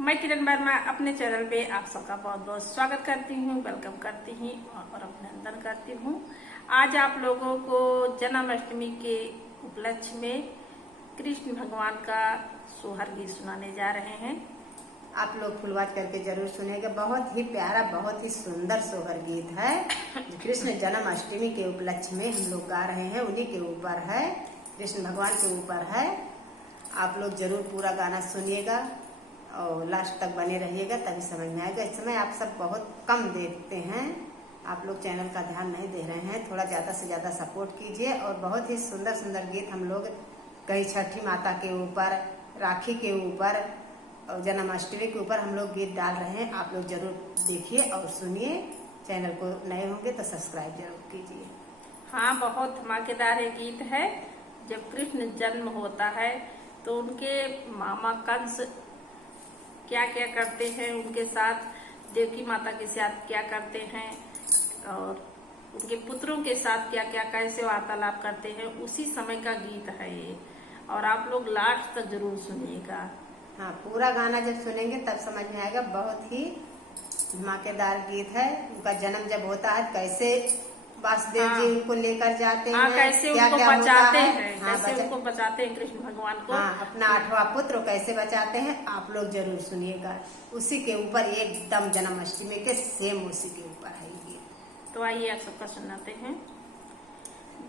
मैं किरण वर्मा अपने चैनल पे आप सबका बहुत बहुत स्वागत करती हूँ, वेलकम करती हूँ और अभिनंदन करती हूँ। आज आप लोगों को जन्माष्टमी के उपलक्ष्य में कृष्ण भगवान का सोहर गीत सुनाने जा रहे हैं। आप लोग फुलवाज करके जरूर सुनेगा। बहुत ही प्यारा, बहुत ही सुंदर सोहर गीत है। कृष्ण जन्माष्टमी के उपलक्ष्य में हम लोग गा रहे हैं, उन्हीं के ऊपर है, कृष्ण भगवान के ऊपर है। आप लोग जरूर पूरा गाना सुनिएगा और लास्ट तक बने रहिएगा, तभी समझ में आएगा। इस समय आप सब बहुत कम देखते हैं, आप लोग चैनल का ध्यान नहीं दे रहे हैं। थोड़ा ज्यादा से ज्यादा सपोर्ट कीजिए। और बहुत ही सुंदर सुंदर गीत हम लोग कहीं छठी माता के ऊपर, राखी के ऊपर और जन्माष्टमी के ऊपर हम लोग गीत डाल रहे हैं। आप लोग जरूर देखिए और सुनिए। चैनल को नए होंगे तो सब्सक्राइब जरूर कीजिए। हाँ, बहुत धमाकेदार ये गीत है। जब कृष्ण जन्म होता है तो उनके मामा कंस क्या क्या करते हैं, उनके साथ देवकी माता के साथ क्या करते हैं और उनके पुत्रों के साथ क्या क्या कैसे वार्तालाप करते हैं, उसी समय का गीत है ये। और आप लोग लास्ट तक जरूर सुनिएगा। हाँ, पूरा गाना जब सुनेंगे तब समझ में आएगा। बहुत ही धमाकेदार गीत है। उनका जन्म जब होता है कैसे वासुदेव जी उनको लेकर जाते हैं, कैसे क्या उनको क्या बचाते हैं, कैसे उनको बचाते हैं कृष्ण भगवान को। अपना 8वां पुत्र कैसे बचाते हैं, आप लोग जरूर सुनिएगा। उसी के ऊपर एकदम जन्माष्टमी के सेम उसी के ऊपर है ये। तो आइए आप सबका सुनाते हैं।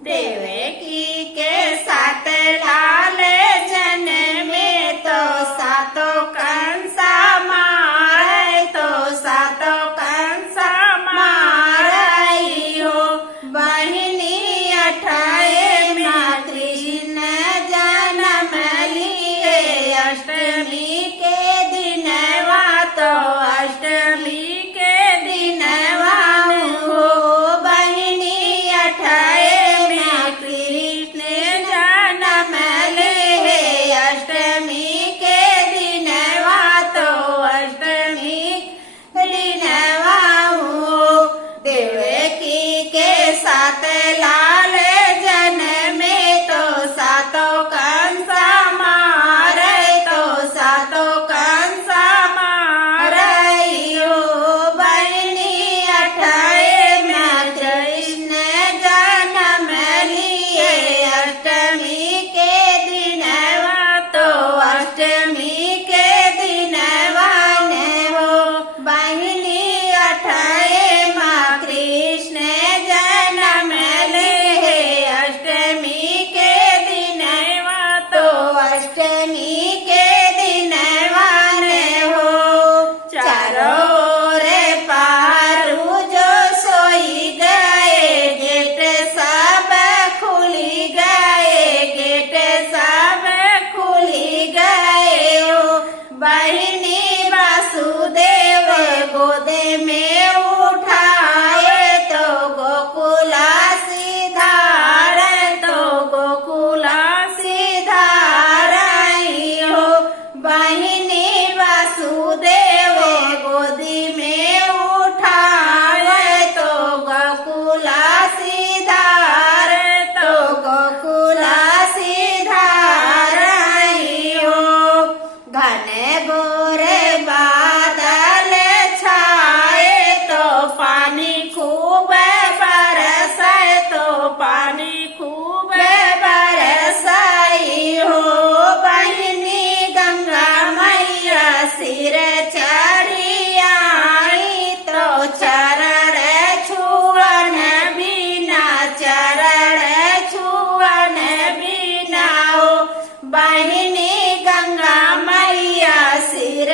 देवकी के साथ लाल जन्मे तो सातों कंसा मारे, तो सातों कंसा मारई हो। बहिनी 28 में कृष्ण जन्म लिए, अष्टमी के दिन तो अष्टमी के दिन हो। बहिनी 28 में कृष्ण जन्म लिए, अष्टमी के दिन तो अष्टमी दिन हो। देवकी के साथ लाल जन्मे तो सातों कंसा मारे, तो सातों कंसा मारई हो। बहिनी 28 में कृष्ण जन्म लिए, अष्टमी के दिन तो अष्टमी के दिन हो। बहिनी 28 में कृष्ण जन्म लिए, अष्टमी के दिन तो अष्टमी के दिन हो। चारों ओर पहरू जो सोई गए, गेट सब खुली गए, गेट सब खुली गए हो। बहिनी वासुदेव गोदे में उठाए, तो गोकुला सिधार, तो गोकुला सिधारई हो। बहिनी वासुदेव गोदी में उठाए, तो गोकुला सिधार, तो गोकुला सिधारई हो। घने गोरे बादल छाए, तो पानी खूब बरसाए, तो पानी खूब बरसाई हो। बहिनी गंगा मैया सिर चढ़ी आई, तो चरण छुअन बिना, चरण छुअन बिना हो। बहिनी गंगा मैया सिर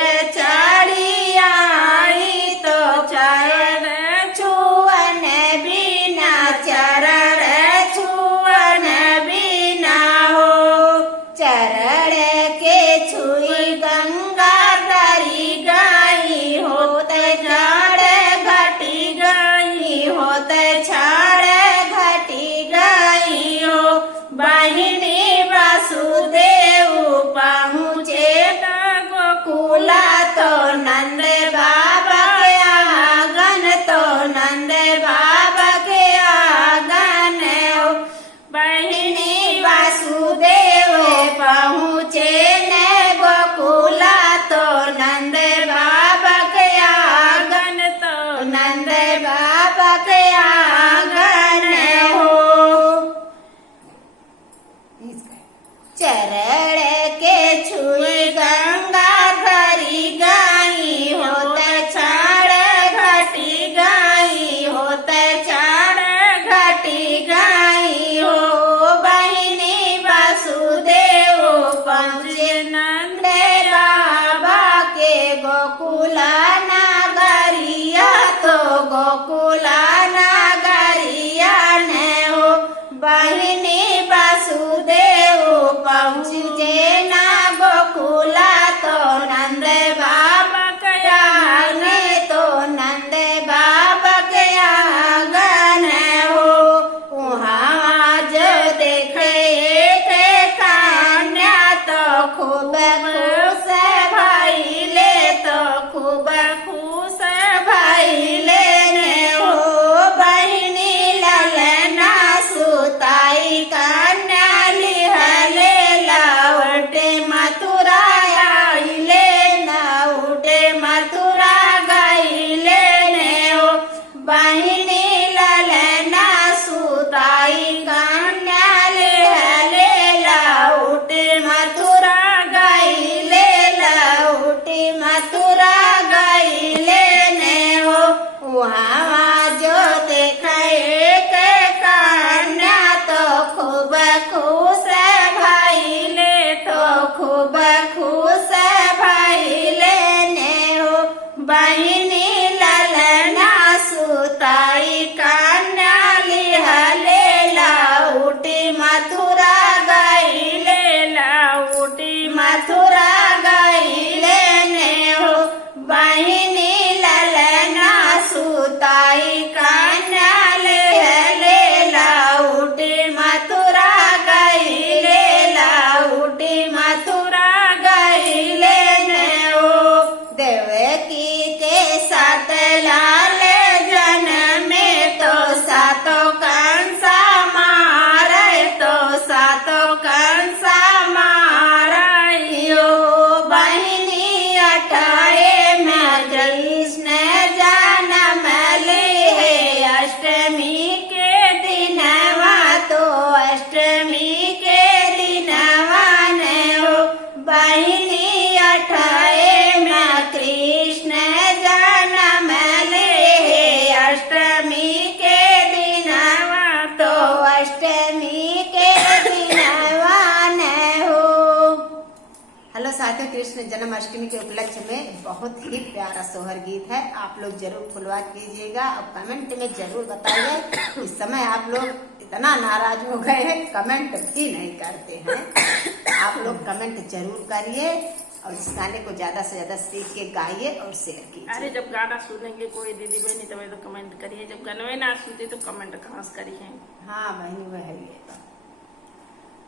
कृष्ण जन्माष्टमी के उपलक्ष्य में बहुत ही प्यारा सोहर गीत है। आप लोग जरूर फुलवाच कीजिएगा और कमेंट में जरूर बताइए। इस समय आप लोग इतना नाराज हो गए हैं, कमेंट भी नहीं करते हैं। आप लोग कमेंट जरूर करिए और इस गाने को ज्यादा से ज्यादा सीख के गाइए और शेयर कीजिए। अरे जब गाना सुनेंगे कोई दीदी बहनी तो कमेंट करिए, जब गाने ना सुनते तो कमेंट कहाँ से करिए। हाँ बहनी वह है ये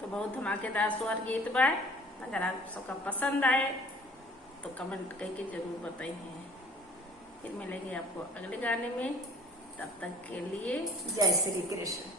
तो बहुत धमाकेदार सोहर गीत बा। अगर आप सबका पसंद आए तो कमेंट करके जरूर बताइए। फिर मिलेंगे आपको अगले गाने में, तब तक के लिए जय श्री कृष्ण।